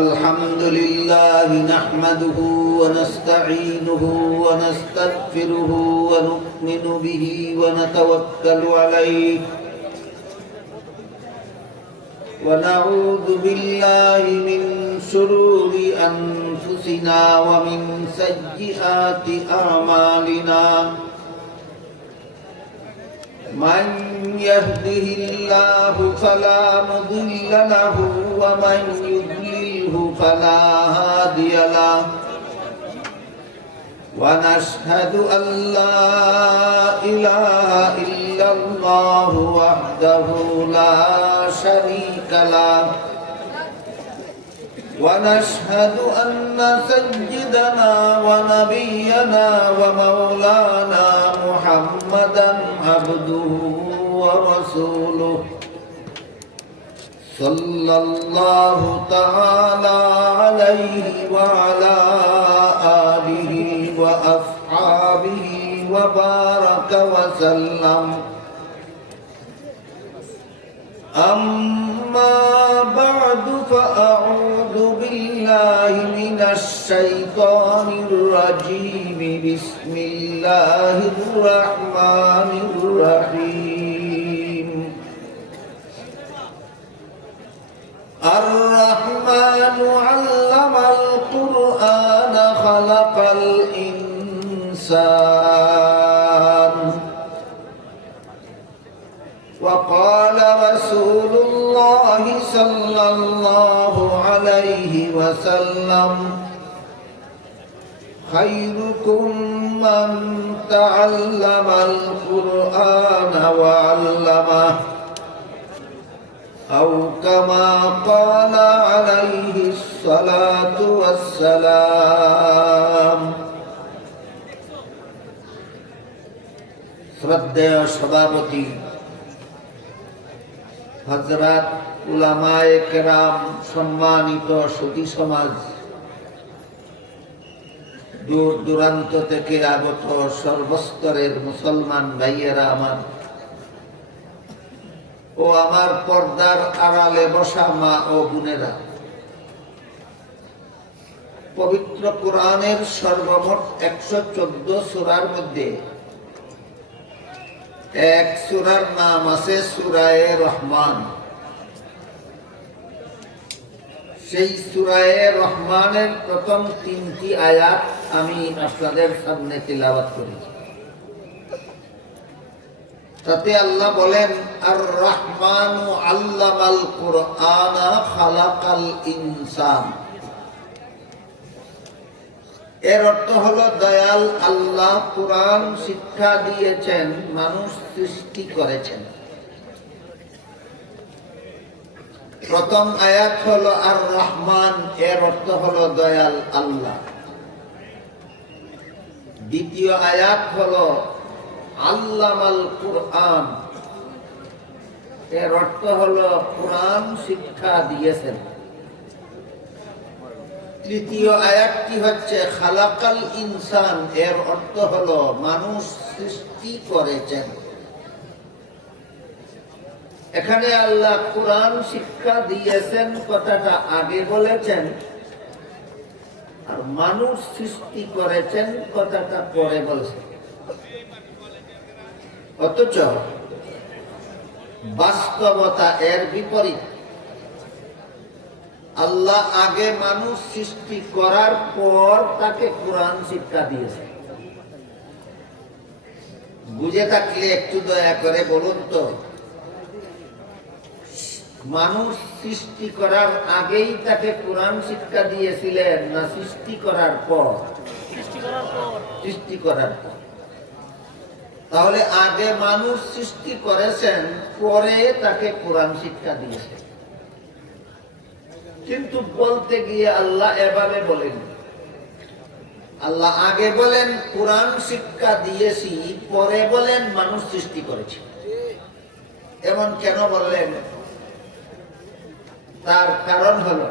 الحمد لله نحمده ونستعينه ونستغفره ونؤمن به ونتوكل عليه ونعوذ بالله من شرور أنفسنا ومن سيئات أعمالنا من يهده الله فلا مضل له ومن يضلله فلا هادي له ونشهد أن لا إله إلا الله وحده لا شريك له ونشهد أن سيدنا ونبينا ومولانا محمدا عبده ورسوله صلى الله تعالى عليه وعلى آله وأصحابه وبارك وسلم أما بعد فأعوذ بالله من الشيطان الرجيم بسم الله الرحمن الرحيم الرحمن علم القرآن خلق الإنسان وقال رسول الله صلى الله عليه وسلم خيركم من تعلم القرآن وعلمه أو كما قال عليه الصلاة والسلام শ্রদ্ধেয় সভাপতি হযরত উলামায়ে কেরাম, সম্মানিত সুধী সমাজ, দূর দূরান্ত থেকে আগত সর্বস্তরের মুসলমান ভাইয়েরা আমার ও আমার পর্দার আড়ালে বসা মা ও বোনেরা, পবিত্র কোরআনের সর্বমোট 114 সূরার মধ্যে এক সূরার নাম আছে সূরায়ে রহমান। সেই সূরায়ে রহমানের প্রথম 3টি আয়াত আমি আপনাদের সামনে তিলাওয়াত করেছি। তাতে আল্লাহ বলেন, আর রহমানু আল্লামাল কুরআনা খালাকাল ইনসান। এর অর্থ হলো দয়াল আল্লাহ কুরআন শিক্ষা দিয়েছেন, মানুষ সৃষ্টি করেছেন। প্রথম আয়াত হলো আর রহমান, এর অর্থ হলো দয়াল আল্লাহ। দ্বিতীয় আয়াত হলো আল্লামাল কুরআন, এর অর্থ হলো কুরআন শিক্ষা দিয়েছেন। তৃতীয় আয়াতটি হচ্ছে খালাকাল ইনসান, এর অর্থ হলো মানুষ সৃষ্টি করেছেন। এখানে আল্লাহ কুরআন শিক্ষা দিয়েছেন কথাটা আগে বলেছেন, আর মানুষ সৃষ্টি করেছেন কথাটা পরে বলেছেন। অথচ বাস্তবতা এর বিপরীত। আল্লাহ আগে মানুষ সৃষ্টি করার পর তাকে কুরআন শিক্ষা দিয়েছে। বুঝে থাকলে একটু দয়া করে বলুন তো, মানুষ সৃষ্টি করার আগেই তাকে কুরআন শিক্ষা দিয়েছিলেন না সৃষ্টি করার পর? সৃষ্টি করার পর। তাহলে আগে মানুষ সৃষ্টি করেছেন, পরে তাকে কুরআন শিক্ষা দিয়েছেন। কিন্তু বলতে গিয়ে আল্লাহ এভাবে বলেন, আল্লাহ আগে বলেন কুরআন শিক্ষা দিয়েছি, পরে বলেন মানুষ সৃষ্টি করেছে। এমন কেন বললেন? তার কারণ হলো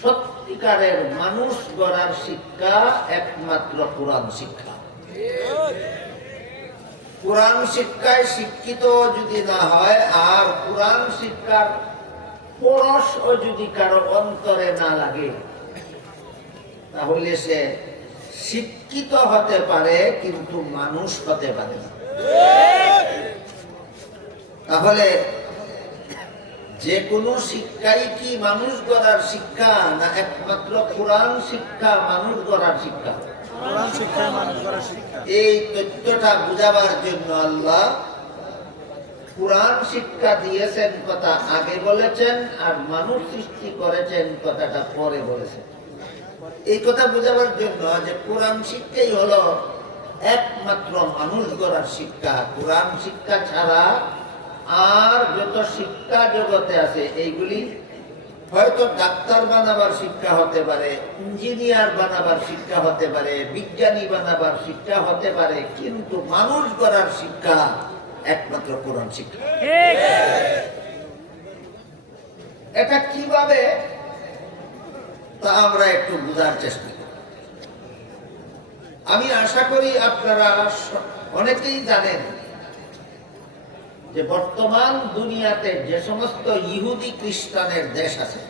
সত্যিকারের মানুষ গড়ার শিক্ষা একমাত্র কুরআন শিক্ষা। কোরআন শিক্ষায় শিক্ষিত যদি না হয় আর কোরআন শিক্ষার পরশও যদি কারো অন্তরে না লাগে, তাহলে সে শিক্ষিত হতে পারে কিন্তু মানুষ হতে পারে না। তাহলে যে কোনো শিক্ষাই কি মানুষ গড়ার শিক্ষা, না একমাত্র কোরআন শিক্ষা মানুষ গড়ার শিক্ষা? এই তথ্যটা বুঝাবার জন্য আল্লাহ কোরআন শিক্ষা দিয়েছেন কথা আগে বলেছেন, আর মানুষ সৃষ্টি করেছেন কথাটা পরে বলেছেন। এই কথা বুঝাবার জন্য যে কোরআন শিক্ষাই হলো একমাত্র মানুষ গড়ার শিক্ষা। কোরআন শিক্ষা ছাড়া আর যত শিক্ষা জগতে আছে এইগুলি হয়তো ডাক্তার বানাবার শিক্ষা হতে পারে, ইঞ্জিনিয়ার বানাবার শিক্ষা হতে পারে, বিজ্ঞানী বানাবার শিক্ষা হতে পারে, কিন্তু মানুষ গড়ার শিক্ষা একমাত্র কোরআন শিক্ষা। এটা কিভাবে তা আমরা একটু বোঝার চেষ্টা করি। আমি আশা করি আপনারা অনেকেই জানেন যে বর্তমান দুনিয়াতে যে সমস্ত ইহুদি খ্রিস্টানের দেশ আছে,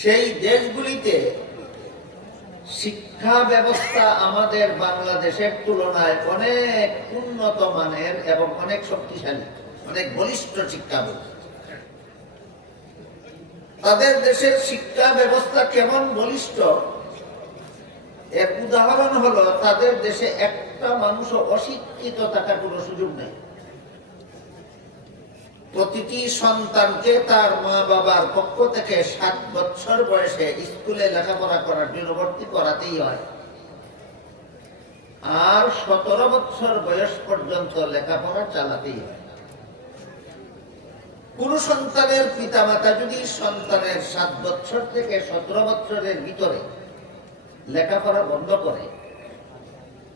সেই দেশগুলিতে শিক্ষা ব্যবস্থা আমাদের বাংলাদেশের তুলনায় অনেক উন্নত মানের এবং অনেক শক্তিশালী, অনেক বলিষ্ঠ শিক্ষা ব্যবস্থা। তাদের দেশের শিক্ষা ব্যবস্থা কেমন বলিষ্ঠ, এর উদাহরণ হলো তাদের দেশে একটা মানুষও অশিক্ষিত থাকার কোনো সুযোগ নেই। প্রতিটি সন্তানকে তার মা বাবার পক্ষ থেকে 7 বছর বয়সে স্কুলে লেখাপড়া করার জন্য ভর্তি করাতেই হয়, আর 17 বছর বয়স পর্যন্ত লেখাপড়া চালাতেই হয়। কোন সন্তানের পিতামাতা যদি সন্তানের 7 বছর থেকে 17 বছরের ভিতরে লেখাপড়া বন্ধ করে,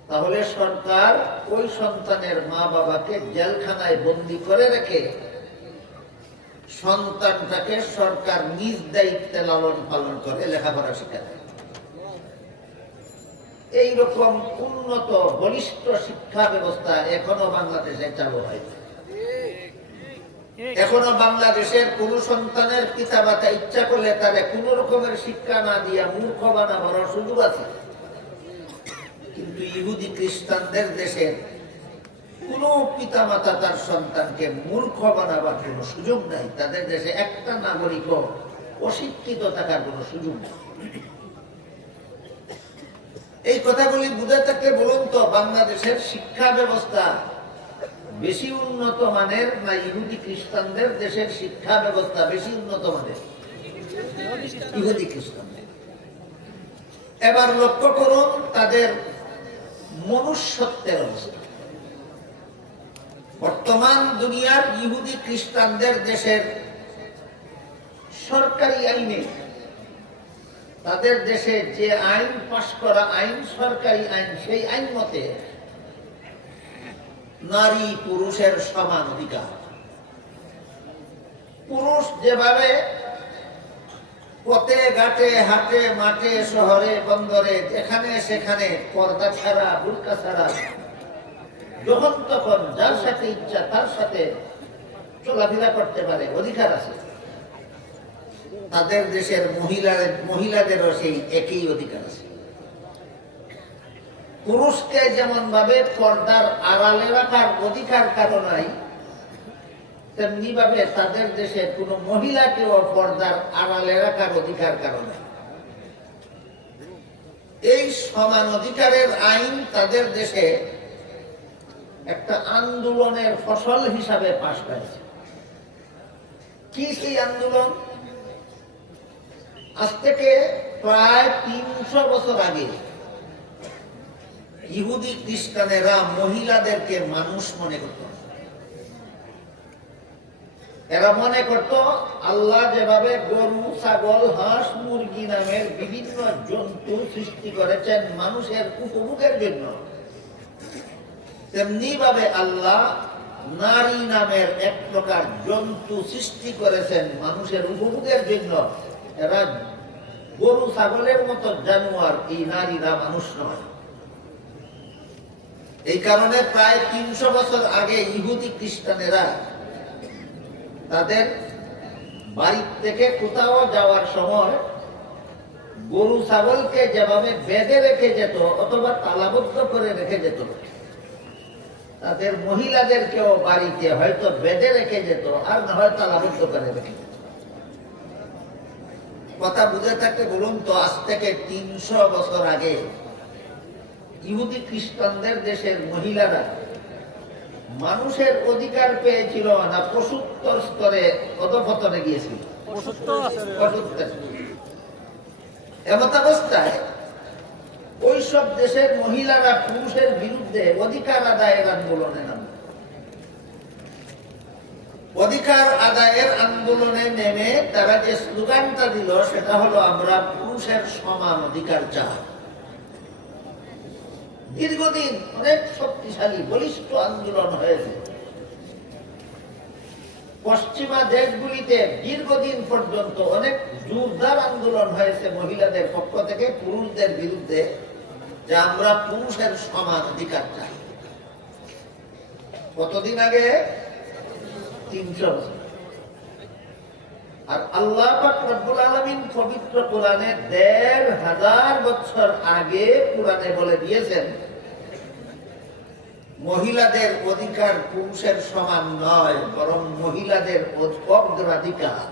তাহলে সরকার ওই সন্তানের মা বাবাকে জেলখানায় বন্দী করে রেখে সন্তানটাকে সরকার নিজ দায়িত্বে লালন পালন করে লেখাপড়া শেখায়। এইরকম উন্নত বলিষ্ঠ শিক্ষা ব্যবস্থা এখনো বাংলাদেশে চালু হয়নি। এখনো বাংলাদেশের কোন সন্তানের পিতামাতা ইচ্ছা করলে তাদের কোন রকমের শিক্ষা না দিয়া মূর্খ বানাবার সুযোগ আছে, কিন্তু ইহুদি খ্রিস্টানদের দেশের কোন পিতামাতা তার সন্তানকে মূর্খ বানাবার কোনো সুযোগ নাই। তাদের দেশে একটা নাগরিকও অশিক্ষিত থাকার কোনো সুযোগ নেই। এই কথাগুলি বুঝে থাকলে বলুন তো, বাংলাদেশের শিক্ষা ব্যবস্থা বেশি উন্নত মানের না ইহুদি খ্রিস্টানদের দেশের শিক্ষা ব্যবস্থা বেশি উন্নত মানের? ইহুদি খ্রিস্টানদের। এবার লক্ষ্য করুন তাদের মনুষ্যত্বের অবস্থা। বর্তমান দুনিয়ার ইহুদি খ্রিস্টানদের দেশের সরকারি আইনে, তাদের দেশে যে আইন পাশ করা আইন, সরকারি আইন, সেই আইন মতে নারী পুরুষের সমান অধিকার। পুরুষ যেভাবে পথে ঘাটে হাটে মাঠে শহরে বন্দরে যেখানে সেখানে পর্দা ছাড়া বুরকা ছাড়া যখন তখন যার সাথে ইচ্ছা তার সাথে চলাফেরা করতে পারে, অধিকার আছে, তাদের দেশের মহিলাদেরও সেই একই অধিকার আছে। পুরুষকে যেমন ভাবে পর্দার আড়ালে রাখার অধিকার কারো নাই, তেমনি ভাবে তাদের দেশে কোন মহিলাকেও পর্দার আড়ালে রাখার অধিকার কারো নাই। এই সমান অধিকারের আইন তাদের দেশে একটা আন্দোলনের ফসল হিসাবে পাশ হয়েছে। কি সেই আন্দোলন? আজ থেকে প্রায় 300 বছর আগে ইহুদি খ্রিস্টানেরা মহিলাদেরকে মানুষ মনে করত। এরা মনে করত আল্লাহ যেভাবে গরু, ছাগল, হাঁস, মুরগি নামের বিভিন্ন জন্তু সৃষ্টি করেছেন মানুষের উপভোগের জন্য, তেমনি ভাবে আল্লাহ নারী নামের এক প্রকার জন্তু সৃষ্টি করেছেন মানুষের উপভোগের জন্য। এরা গরু ছাগলের মতো জানোয়ার, এই নারীরা মানুষ নয়। এই কারণে প্রায় 300 বছর আগে ইহুদি খ্রিস্টানেরা তাদের বাড়ি থেকে কোথাও যাওয়ার সময় গরু ছাগলকে যেভাবে বেঁধে রেখে যেত অথবা তালাবদ্ধ করে রেখে যেত, তাদের মহিলাদেরকেও বাড়িতে হয়তো বেঁধে রেখে যেত, আর না হয় তালাবদ্ধ করে রেখে যেত। কথা বুঝে থাকতে বলুন তো, আজ থেকে 300 বছর আগে ইহুদি খ্রিস্টানদের দেশের মহিলারা মানুষের অধিকার পেয়েছিল না পশুত্তর স্তরে অধঃপতনে গিয়েছিল? এমত অবস্থায় ওইসব দেশের মহিলারা পুরুষের বিরুদ্ধে অধিকার আদায়ের আন্দোলনে নামে। অধিকার আদায়ের আন্দোলনে নেমে তারা যে স্লোগানটা দিল সেটা হলো, আমরা পুরুষের সমান অধিকার চাই। দীর্ঘদিন অনেক শক্তিশালী বলিষ্ঠ আন্দোলন হয়েছে। পশ্চিমা দেশগুলিতে দীর্ঘদিন পর্যন্ত অনেক জোরদার আন্দোলন হয়েছে মহিলাদের পক্ষ থেকে পুরুষদের বিরুদ্ধে, যে আমরা পুরুষের সমান অধিকার চাই। কতদিন আগে? 300 বছর। আর আল্লাহ পাক রব্বুল আলামিন পবিত্র কোরআনে ১৫০০ বছর আগে কোরআনে বলে দিয়েছেন, মহিলাদের অধিকার পুরুষের সমান নয়, বরং মহিলাদের অগ্রাধিকার।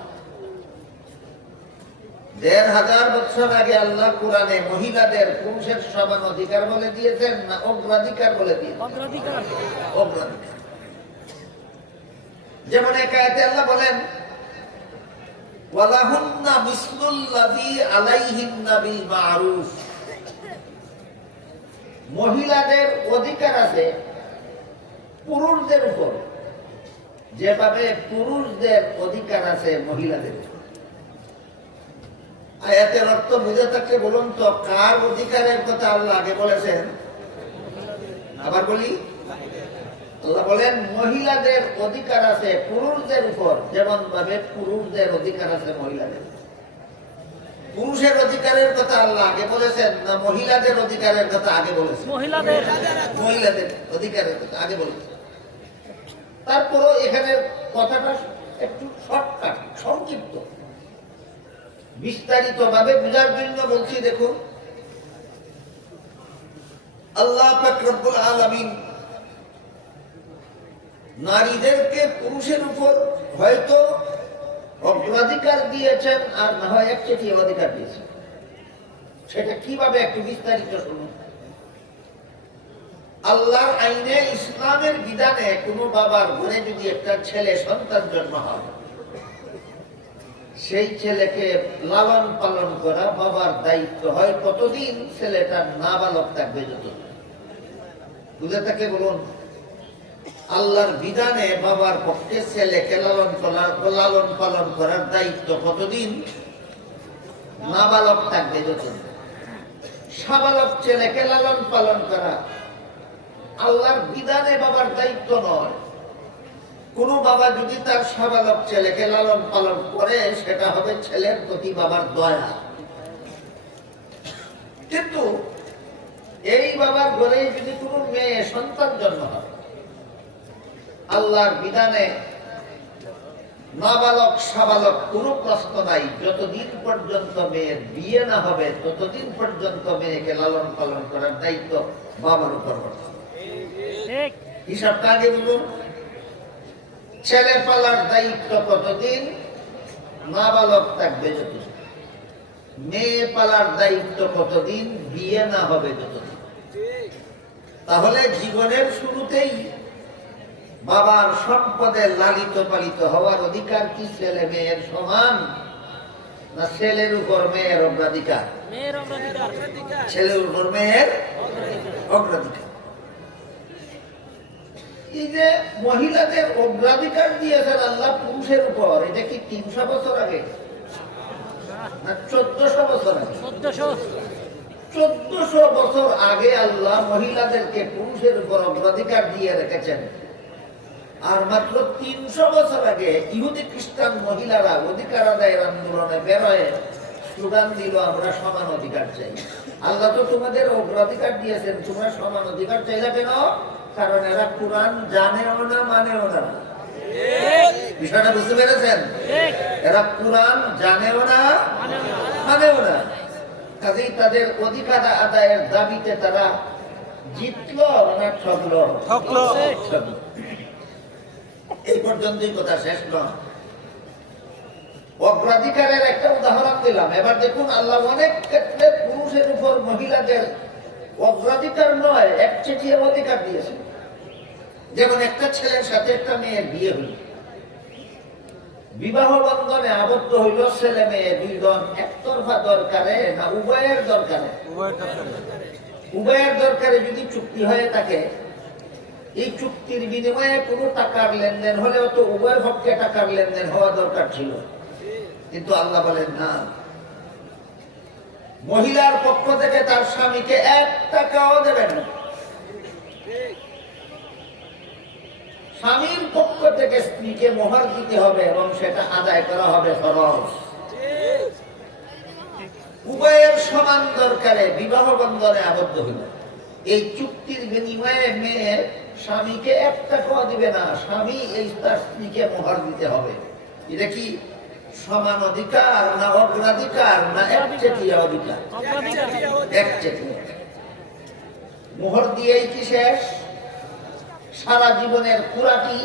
১৫০০ বছর আগে আল্লাহ কোরআনে মহিলাদের পুরুষের সমান অধিকার বলে দিয়েছেন না অগ্রাধিকার বলে দিয়েছেন? অগ্রাধিকার। যেমন এক আয়াতে আল্লাহ বলেন, ওয়ালাহুন্না মিসলুল্লাযী আলাইহিন্না বিল মা'রুফ। মহিলাদের অধিকার আছে পুরুষদের উপর, যেভাবে পুরুষদের অধিকার আছে মহিলাদের উপর। আয়াতের অর্থ বুঝে থাকলে বলুন তো, কার অধিকারের কথা আল্লাহ আগে বলেছেন? আবার বলি, আল্লাহ বলেন মহিলাদের অধিকার আছে পুরুষদের উপর, যেমন ভাবে পুরুষদের অধিকার আছে মহিলাদের। পুরুষের অধিকারের কথা আল্লাহ আগে বলেছেন না মহিলাদের অধিকারের কথা আগে বলেছেন? মহিলাদের অধিকারের কথা আগে বলেছেন। তারপরও এখানে কথাটা একটু শর্টকাট, সংক্ষিপ্ত, বিস্তারিত ভাবে বুঝার জন্য বলছি। দেখুন, আল্লাহ পাক রব্বুল আলামিন নারীদেরকে পুরুষের উপর হয়তো অগ্রাধিকার দিয়েছেন, আর না হয় একচেটিয়া অধিকার দিয়েছেন। সেটা কিভাবে একটু বিস্তারিত শুনুন। আল্লাহর আইনে, ইসলামের বিধানে কোনো বাবার ঘরে যদি একটা ছেলে সন্তান জন্ম হয়, সেই ছেলেকে লালন পালন করা বাবার দায়িত্ব হয়। কতদিন? ছেলেটা নাবালক থাকবে যতদিন। বুঝে থাকে বলুন, আল্লাহর বিধানে বাবার পক্ষে ছেলেকে লালন পালন করার দায়িত্ব কতদিন? নাবালক থাকবে যতদিন। সাবালক ছেলেকে লালন পালন করা আল্লাহর বিধানে বাবার দায়িত্ব নয়। কোন বাবা যদি তার সাবালক ছেলেকে লালন পালন করে, সেটা হবে ছেলের প্রতি বাবার দয়া। কিন্তু এই বাবার ঘরে যদি কোনো মেয়ে সন্তান জন্ম হয়, আল্লাহর বিধানে নাবালক সাবালক কোনো প্রশ্ন নাই। যতদিন পর্যন্ত মেয়ের বিয়ে না হবে ততদিন পর্যন্ত মেয়েকে লালন পালন করার দায়িত্ব বাবার উপর হবে। হিসাবটা আগে বলুন, ছেলে পালার দায়িত্ব কতদিন? নাবালক থাকবে যতদিন। মেয়ে পালার দায়িত্ব কতদিন? বিয়ে না হবে যতদিন। তাহলে জীবনের শুরুতেই বাবার সম্পদে লালিত পালিত হওয়ার অধিকার কি ছেলে মেয়ের সমান, না ছেলের উপর মেয়ের অগ্রাধিকার? ছেলের উপর মেয়ের অগ্রাধিকার। এই যে মহিলাদের অগ্রাধিকার দিয়েছেন আল্লাহ পুরুষের উপর, এটা কি 300 বছর আগে না 1400 বছর আগে? 1400 বছর আগে আল্লাহ মহিলাদেরকে পুরুষের উপর অগ্রাধিকার দিয়ে রেখেছেন। আর মাত্র 300 বছর আগে ইহুদি খ্রিস্টান মহিলারা অধিকার আদায়ের আন্দোলনে বের হয়ে স্লোগান দিল আমরা সমান অধিকার চাই। আল্লাহ তো তোমাদের অগ্রাধিকার দিয়েছেন, তোমরা সমান অধিকার চাইলে কেন? কারণ এরা কোরআন জানেও না, মানেও না। বিষয়টা বুঝতে পেরেছেন? এরা কোরআন জানেও না, মানেও না। কাজেই তাদের অধিকার আদায়ের দাবিতে তারা জিতলো না ঠকলো? এই পর্যন্তই কথা, শেষ নয়। অগ্রাধিকারের একটা উদাহরণ দিলাম। এবার দেখুন, আল্লাহ অনেক ক্ষেত্রে পুরুষের উপর মহিলাদের অগ্রাধিকার নয়, একচেটিয়া অধিকার দিয়েছে। যেমন একটা ছেলের সাথে একটা মেয়ের বিয়ে হইল, বিবাহ বন্ধনে আবদ্ধ হইল ছেলে মেয়ে দুইজন, একতরফা দরকারে না উভয়ের দরকারে? উভয়ের দরকারে যদি চুক্তি হয়ে থাকে, এই চুক্তির বিনিময়ে কোনো টাকার লেনদেন হলেও তো উভয় পক্ষে টাকার লেনদেন হওয়া দরকার ছিল। কিন্তু আল্লাহ বলেন না, মহিলার পক্ষ থেকে তার স্বামীকে 1 টাকাও দেবেন না। স্বামীর পক্ষ থেকে স্ত্রীকে মোহর দিতে হবে এবং সেটা আদায় করা হবে ফরজ। উভয়ের সমান দরকারে বিবাহ বন্ধনে আবদ্ধ হইল। এই চুক্তির বিনিময়ে মেয়ে স্বামীকে 1 টাকাও দিবে না, স্বামী এই তার স্ত্রীকে মোহর দিতে হবে। এটা কি সমান অধিকার না অগ্রাধিকার না একচেটিয়া অধিকার? একচেটিয়া। মোহর দিয়েই কি শেষ? সারা জীবনের পুরাটি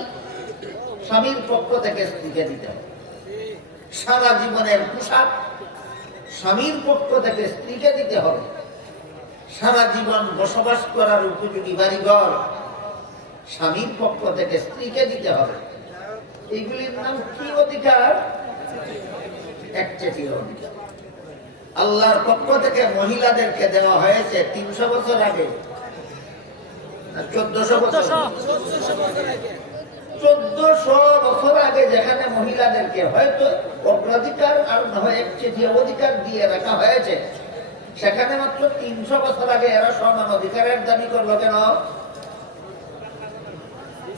স্বামীর পক্ষ থেকে স্ত্রীকে দিতে হবে। সারা জীবনের পোশাক স্বামীর পক্ষ থেকে স্ত্রীকে দিতে হবে। সারা জীবন বসবাস করার উপযোগী বাড়িঘর স্বামীর পক্ষ থেকে স্ত্রীকে দিতে হবে। এইগুলির নাম কি অধিকার? একচেটিয়া অধিকার। আল্লাহর পক্ষ থেকে মহিলাদেরকে দেওয়া হয়েছে 300 বছর আগে, 1400 বছর আগে, যেখানে মহিলাদেরকে হয়তো অগ্রাধিকার আর না হয় একচেটিয়া অধিকার দিয়ে রাখা হয়েছে, সেখানে মাত্র 300 বছর আগে এরা সমান অধিকারের দাবি করলো কেন?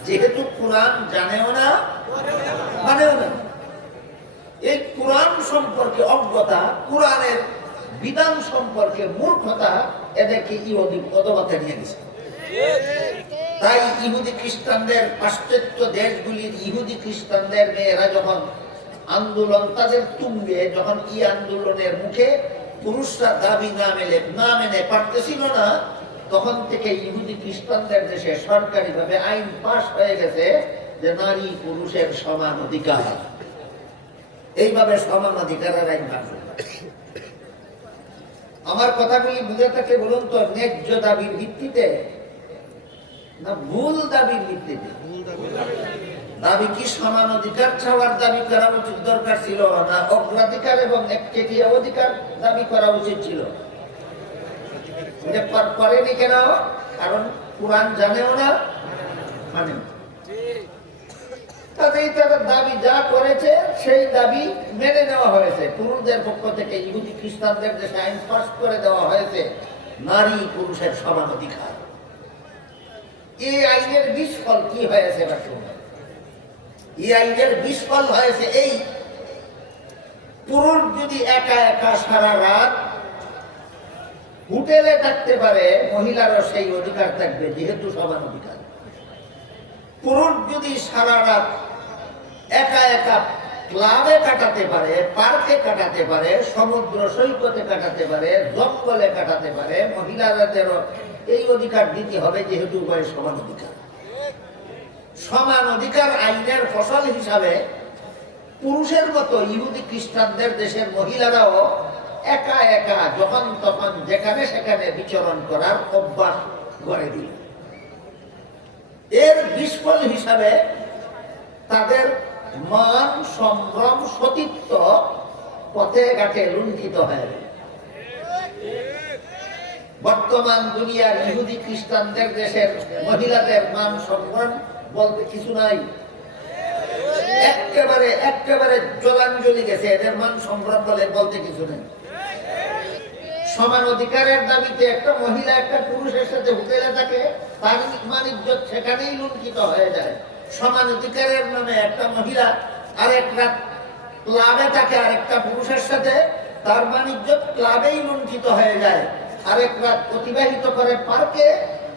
যেহেতু কোরআন জানেও না, মানেও না। এই কোরআন সম্পর্কে অজ্ঞতা, কোরআনের বিধান সম্পর্কে মূর্খতা এদেরকে ইহুদি পদবাতে নিয়ে গেছে। তাই ইহুদি খ্রিস্টানদের, পাশ্চাত্য দেশগুলির ইহুদি খ্রিস্টানদের মেয়েরা যখন আন্দোলন তাদের তুঙ্গে, যখন এই আন্দোলনের মুখে পুরুষরা দাবি না মেনে পারতেছিল না, তখন থেকে ইহুদি খ্রিস্টানদের দেশে সরকারিভাবে আইন পাশ হয়ে গেছে যে নারী পুরুষের সমান অধিকার। এইভাবে সমান অধিকারের আইন পাশ। আমার কথাগুলি বুঝে থাকে বলুন তো, ন্যায্য দাবির ভিত্তিতে না ভুল দাবির ভিত্তিতে? দাবি কি সমান অধিকার চাওয়ার দাবি করা উচিত দরকার ছিল, না অগ্রাধিকার এবং একচেটিয়া অধিকার দাবি করা উচিত ছিল? করেনি কেন? কারণ কোরআন জানেও না, মানে তাদের তারা দাবি যা করেছে সেই দাবি মেনে নেওয়া হয়েছে। পুরুষদের পক্ষ থেকে ইহুদি খ্রিস্টানদের দেশে আইন পাস করে দেওয়া হয়েছে নারী পুরুষের সমান অধিকার। এই আইনের বিস্ফল কি হয়েছে? এই আইনের বিস্ফল হয়েছে এই, পুরুষ যদি একা একা সারা রাত হোটেলে থাকতে পারে, মহিলারও সেই অধিকার থাকবে, যেহেতু সমান অধিকার। পুরুষ যদি সারা রাত একা একা ক্লাবে কাটাতে পারে, পার্কে কাটাতে পারে, সমুদ্র সৈকতে কাটাতে পারে, জঙ্গলে কাটাতে পারে, মহিলাদেরও এই অধিকার দিতে হবে, যেহেতু উভয় সমান অধিকার। সমান অধিকার আইনের ফসল হিসাবে পুরুষের মতো ইহুদি খ্রিস্টানদের দেশের মহিলারাও একা একা যখন তখন যেখানে সেখানে বিচরণ করার অভ্যাস গড়ে দিল। এর বিস্ফল হিসাবে তাদের মান, সম্ভ্রম, সতীত্ব পথে ঘাটে লুণ্ঠিত হয়ে গেল। বর্তমান দুনিয়ার ইহুদি খ্রিস্টানদের দেশের মহিলাদের মান সম্মান বলতে কিছু নাই, একেবারে জলাঞ্জলি গেছে। এদের মান সম্ভ্রম বলতে কিছু নেই। সমান অধিকারের দাবিতে একটা মহিলা একটা পুরুষের সাথে হোটেলে থাকে, তার মান ইজ্জত সেখানেই লুণ্ঠিত হয়ে যায়। সমান অধিকারের নামে একটা মহিলা আরেক রাত ক্লাবে থাকে আরেকটা পুরুষের সাথে, তার বাণিজ্যত ক্লাবেই লুণ্ঠিত হয়ে যায়। আরেক রাত অতিবাহিত করে পার্কে,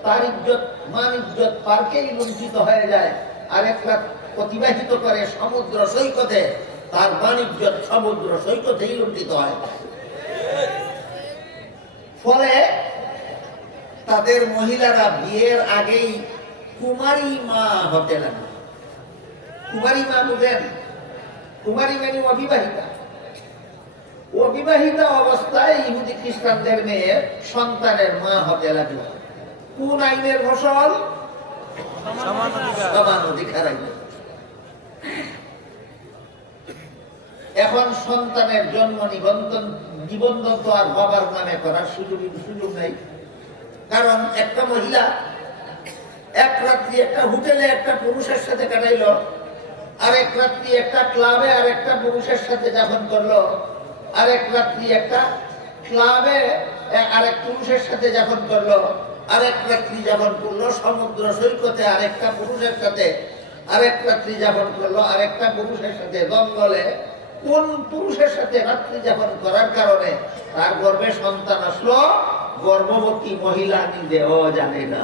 তার ইজ্জত মান ইজ্জত পার্কেই লুণ্ঠিত হয়ে যায়। আরেক রাত অতিবাহিত করে সমুদ্র সৈকতে, তার বাণিজ্য সমুদ্র সৈকতেই লুণ্ঠিত হয়। ফলে তাদের মহিলারা বিয়ের আগেই কুমারী মা হতে লাগে। কুমারী মা বুঝেন? কুমারী মানে অবিবাহিতা। অবিবাহিতা অবস্থায় ইহুদি খ্রিস্টানদের মেয়ে সন্তানের মা হতে লাগলো। কোন আইনের ফসল? সমান অধিকার আইন। এখন সন্তানের জন্ম নিবন্ধন তো আর বাবার নামে করার সুযোগ নাই। কারণ একটা মহিলা এক রাত্রি একটা হোটেলে একটা পুরুষের সাথে কাটাইলো, আরেক রাত্রি একটা ক্লাবে আরেকটা পুরুষের সাথে যাপন করলো, আরেক রাত্রি একটা ক্লাবে আরেক পুরুষের সাথে যাপন করলো, আরেক রাত্রি যাপন করলো সমুদ্র সৈকতে আরেকটা পুরুষের সাথে, আরেক রাত্রি যাপন করলো আরেকটা পুরুষের সাথে জঙ্গলে। কোন পুরুষের সাথে রাত্রি যাপন করার কারণে তার গর্ভে সন্তান আসলো, গর্ভবতী মহিলা নিজেও জানে না।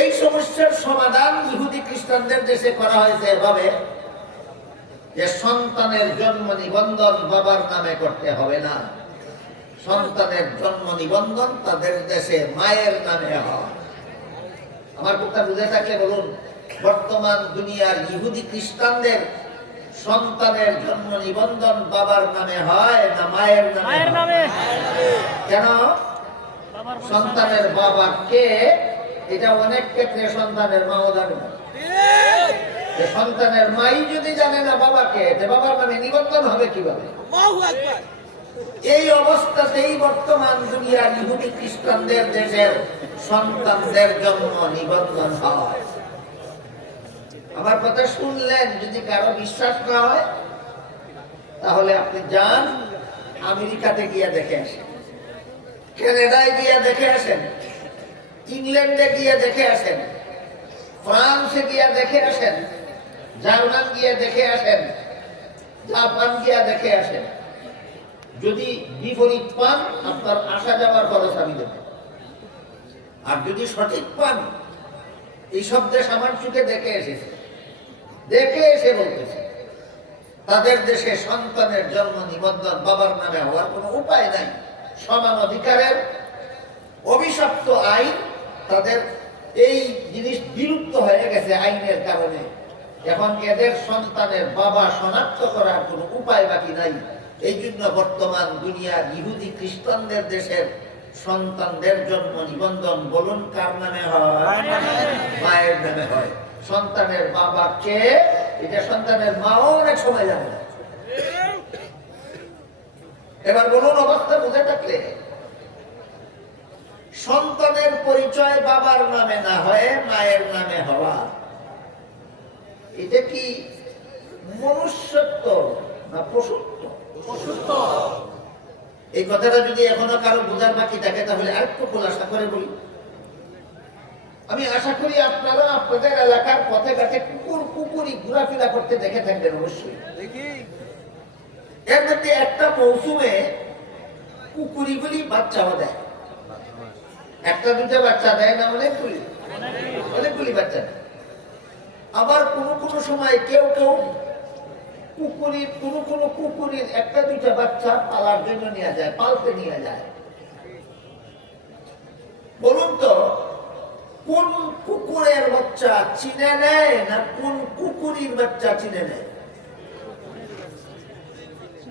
এই সমস্যার সমাধান ইহুদি খ্রিস্টানদের দেশে করা হয়েছে এভাবে যে সন্তানের জন্ম নিবন্ধন বাবার নামে করতে হবে না, সন্তানের জন্ম নিবন্ধন তাদের দেশে মায়ের নামে হয়। আমার কথা বুঝে থাকলে বলুন, বর্তমান দুনিয়ার ইহুদি খ্রিস্টানদের সন্তানের জন্ম নিবন্ধন বাবার নামে হয় না মায়ের নামে? কেন? সন্তানের বাবা কে এটা অনেক ক্ষেত্রে সন্তানের মাও জানে না। সন্তানের মাই যদি জানে না বাবাকে, বাবার নামে নিবন্ধন হবে কিভাবে? এই অবস্থাতেই বর্তমান দুনিয়ার ইহুদি খ্রিস্টানদের দেশের সন্তানদের জন্ম নিবন্ধন হয়। আমার কথা শুনলেন, যদি কারো বিশ্বাস না হয় তাহলে আপনি যান আমেরিকাতে গিয়ে দেখে আসেন, কানাডায় গিয়ে দেখে আসেন, ইংল্যান্ডে গিয়ে দেখে আসেন, ফ্রান্সে গিয়ে দেখে আসেন, জার্মান গিয়ে দেখে আসেন, জাপান গিয়ে দেখে আসেন। যদি বিপরীত পান আপনার আসা যাওয়ার খরচ আমি দেব, আর যদি সঠিক পান, এই সব দেশ আমার চোখে দেখে এসেছে, দেখে এসে বলতেছে তাদের দেশে সন্তানের জন্ম নিবন্ধন বাবার নামে হওয়ার কোনো উপায় নাই। সমান অধিকারের অভিশপ্ত আইন, তাদের এই জিনিস বিলুপ্ত হয়ে গেছে আইনের কারণে। এখন এদের সন্তানের বাবা শনাক্ত করার কোনো উপায় বাকি নাই। এই জন্য বর্তমান দুনিয়ার ইহুদি খ্রিস্টানদের দেশের সন্তানদের জন্ম নিবন্ধন বলুন কার নামে হয়? মায়ের নামে হয়। সন্তানের বাবা কে এটা সন্তানের মাও অনেক সময় জানে না। এবার বলুন, অবস্থা বুঝে থাকলে সন্তানের পরিচয় বাবার নামে না হয়ে মায়ের নামে হওয়া, এটা কি মনুষ্যত্ব না পশুত্ব? এই কথাটা যদি এখনো কারো বোঝার বাকি থাকে তাহলে আরেকটু খোলাসা করে বলি। আমি আশা করি আপনারা আপনাদের এলাকার পথে ঘাটে কুকুরি ঘোরাফেরা করতে দেখে থাকবেন অবশ্যই। এর মধ্যে একটা মৌসুমে কুকুরিগুলি বাচ্চাও দেয়, একটা দুটা বাচ্চা দেয় না, অনেকগুলি বাচ্চা দেয়। আবার কোনো সময় কেউ কুকুরির একটা দুইটা বাচ্চা পালার জন্য নিয়ে যায়, পালতে নিয়ে যায়। বলুন তো, কোন কুকুরের বাচ্চা চিনে নেয় না কোন কুকুরির বাচ্চা চিনে নেয়?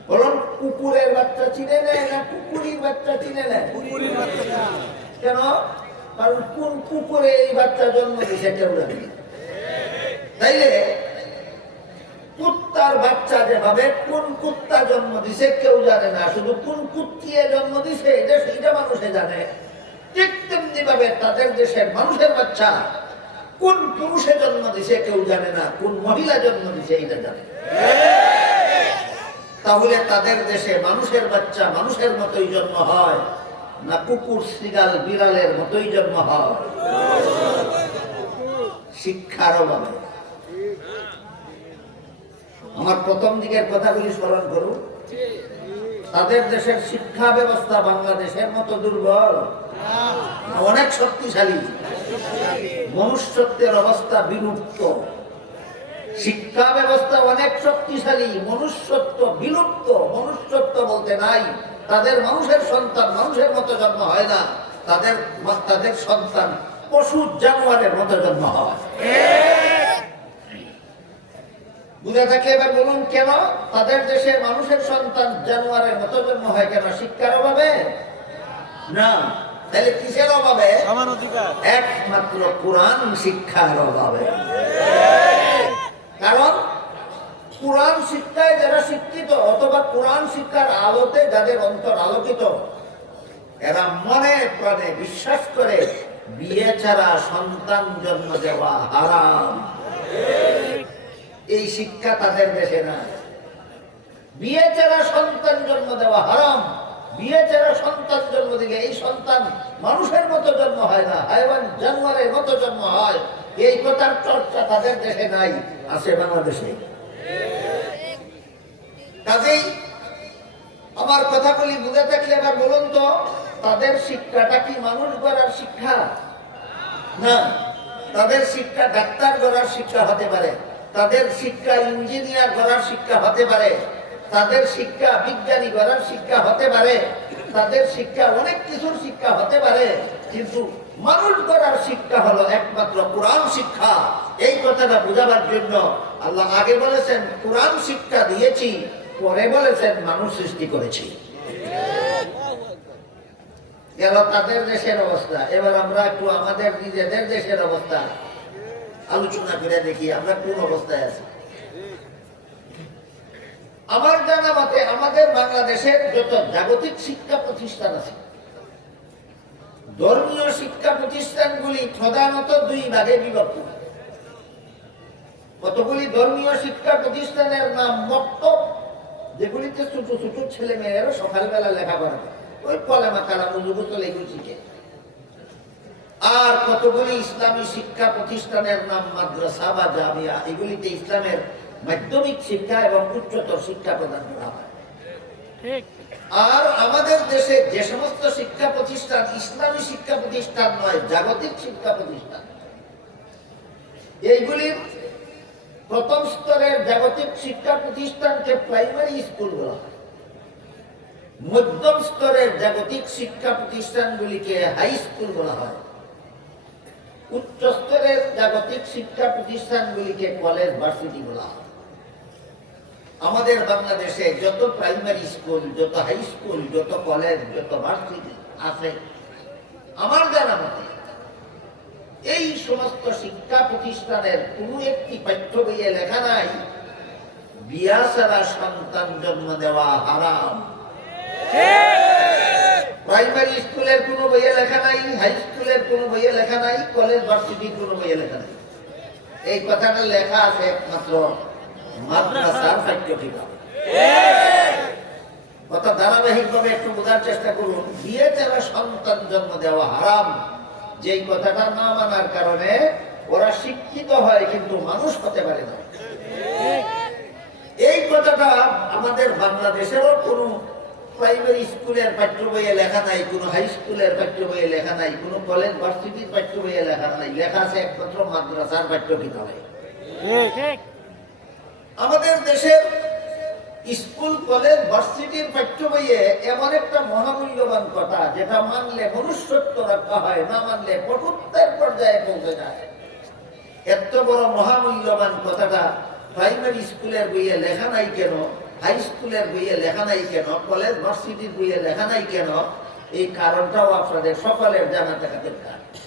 বলুন, কুকুরের বাচ্চা চিনে নেয় না কুকুরির বাচ্চা চিনে নেয়? কেন? কারণ কোন কুকুরে এই বাচ্চা জন্ম দিয়েছে কেউ জানে। তাইলে কুত্তার বাচ্চা যেভাবে কোন কুত্তা জন্ম দিছে কেউ জানে না, শুধু কোন কুত্তিয়ে জন্ম দিছে এটা মানুষে জানে। ঠিক তেমনি ভাবে তাদের দেশের মানুষের বাচ্চা কোন পুরুষে জন্ম দিছে কেউ জানে না, কোন মহিলা জন্ম দিছে এটা জানে। তাহলে তাদের দেশে মানুষের বাচ্চা মানুষের মতোই জন্ম হয় না কুকুর শ্রীগাল বিড়ালের মতোই জন্ম হয়? শিক্ষার অভাবে আমার প্রথম দিকের কথাগুলি স্মরণ করুন। তাদের দেশের শিক্ষা ব্যবস্থা বাংলাদেশের মতো দুর্বল, অনেক শক্তিশালী। মনুষ্যত্বের অবস্থা বিলুপ্ত। শিক্ষা ব্যবস্থা অনেক শক্তিশালী, মনুষ্যত্ব বিলুপ্ত। মনুষ্যত্ব বলতে নাই। তাদের মানুষের সন্তান মানুষের মতো জন্ম হয় না, তাদের সন্তান পশু জানোয়ারের মতো জন্ম হয়। বুঝে থাকে? এবার বলুন, কেন তাদের দেশে মানুষের সন্তান জানোয়ারের মতো জন্ম হয়? কেন? শিক্ষার অভাবে না। তাহলে কিসের অভাবে? একমাত্র কোরআন শিক্ষার অভাবে। কারণ কোরআন শিক্ষায় যারা শিক্ষিত অথবা কোরআন শিক্ষার আলোতে যাদের অন্তর আলোকিত, এরা মনে প্রাণে বিশ্বাস করে বিয়ে ছাড়া সন্তান জন্ম দেওয়া হারাম। এই শিক্ষা তাদের দেশে না। বিয়ে ছাড়া সন্তান জন্ম দেওয়া হারাম। বিয়ে ছাড়া সন্তান জন্ম দিলে এই সন্তান মানুষের মতো জন্ম হয় না, হাইওয়ান জানোয়ারের মতো জন্ম হয়। এই কথার চর্চা তাদের দেশে নাই, আছে বাংলাদেশে। কাজেই আমার কথাগুলি বুঝে থাকলে এবার বলুন তো, তাদের শিক্ষাটা কি মানুষ গড়ার শিক্ষা? না। তাদের শিক্ষা ডাক্তার গড়ার শিক্ষা হতে পারে, তাদের শিক্ষা ইঞ্জিনিয়ার গড়ার শিক্ষা হতে পারে, তাদের শিক্ষা বিজ্ঞানী গড়ার শিক্ষা হতে পারে, তাদের শিক্ষা অনেক কিছুর শিক্ষা হতে পারে, কিন্তু মানুষ গড়ার শিক্ষা হলো একমাত্র কোরআন শিক্ষা। এই কথাটা বোঝাবার জন্য আল্লাহ আগে বলেছেন কোরআন শিক্ষা দিয়েছি, পরে বলেছেন মানুষ সৃষ্টি করেছি। গেল তাদের দেশের অবস্থা। এবার আমরা একটু আমাদের নিজেদের দেশের অবস্থা আলোচনা করে দেখি আমরা কোন অবস্থায় আছি। আমার জানা মতে আমাদের বাংলাদেশের যত জাগতিক শিক্ষা প্রতিষ্ঠান আছে, ধর্মীয় শিক্ষা প্রতিষ্ঠানগুলি প্রধানত দুই ভাগে বিভক্ত। কতগুলি ধর্মীয় শিক্ষা প্রতিষ্ঠানের নাম মক্তব, যেগুলিতে ছোট ছোট ছেলে মেয়েরা সকালবেলা লেখাপড়া করে, ওই কলেমা কালাম উজুগুতো লেখু শিখে। আর কতগুলি ইসলামী শিক্ষা প্রতিষ্ঠানের নাম মাদ্রাসা বা জামিয়া, এগুলিতে ইসলামের মাধ্যমিক শিক্ষা এবং উচ্চতর শিক্ষা প্রদান করা হয়। আর আমাদের দেশে যে সমস্ত শিক্ষা প্রতিষ্ঠান ইসলামী শিক্ষা প্রতিষ্ঠান নয়, জাগতিক শিক্ষা প্রতিষ্ঠান, এইগুলির প্রথম স্তরের জাগতিক শিক্ষা প্রতিষ্ঠানকে প্রাইমারি স্কুল বলা হয়, মধ্যম স্তরের জাগতিক শিক্ষা প্রতিষ্ঠানগুলিকে হাই স্কুল বলা হয়, উচ্চ স্তরের জাগতিক শিক্ষা প্রতিষ্ঠানগুলিকে কলেজ ভার্সিটি বলা হয়। আমাদের বাংলাদেশে যত প্রাইমারি স্কুল, যত হাই স্কুল, যত কলেজ, যত ভার্সিটি আছে, আমার জানা মতে এই সমস্ত শিক্ষা প্রতিষ্ঠানের কোন একটি পাঠ্য বইয়ে লেখা নাই বিয়া ছাড়া সন্তান জন্ম দেওয়া হারাম। প্রাইমারি স্কুলের কোন বইয়ে লেখা নাই, হাই স্কুলের কোন বইয়ে লেখা নাই, কলেজ ভার্সিটির কোন বইয়ে লেখা নাই। এই কথাটা লেখা আছে একমাত্র মাদ্রাসার পাঠ্যপুস্তকে। কথা ধারাবাহিক ভাবে একটু বোঝার চেষ্টা করুন। বিয়ে ছাড়া সন্তান জন্ম দেওয়া হারাম, যেই কথাটা না মানার কারণে ওরা শিক্ষিত হয় কিন্তু মানুষ হতে পারে না। এই কথাটা আমাদের বাংলাদেশেরও কোন প্রাইমারি স্কুলের পাঠ্য বইয়ে লেখা নাই, কোন হাই স্কুলের পাঠ্য বইয়ে লেখা নাই, কোন কলেজ ভার্সিটির পাঠ্য বইয়ে লেখা নাই, লেখা আছে একমাত্র মাদ্রাসার পাঠ্যপুস্তকে। আমাদের দেশের স্কুল কলেজ ভার্সিটির পাঠ্য বইয়ে এমন একটা মহামূল্যবান কথা, যেটা মানলে মনুষ্যত্ব রক্ষা হয়, না মানলে পশুত্বের পর্যায়ে পৌঁছে যায়। এত বড় মহামূল্যবান কথাটা প্রাইমারি স্কুলের বইয়ে লেখা নাই কেন, হাই স্কুলের বইয়ে লেখা নাই কেন, কলেজ ভার্সিটির বইয়ে লেখা নাই কেন, এই কারণটাও আপনাদের সকলের জানা থাকা দরকার।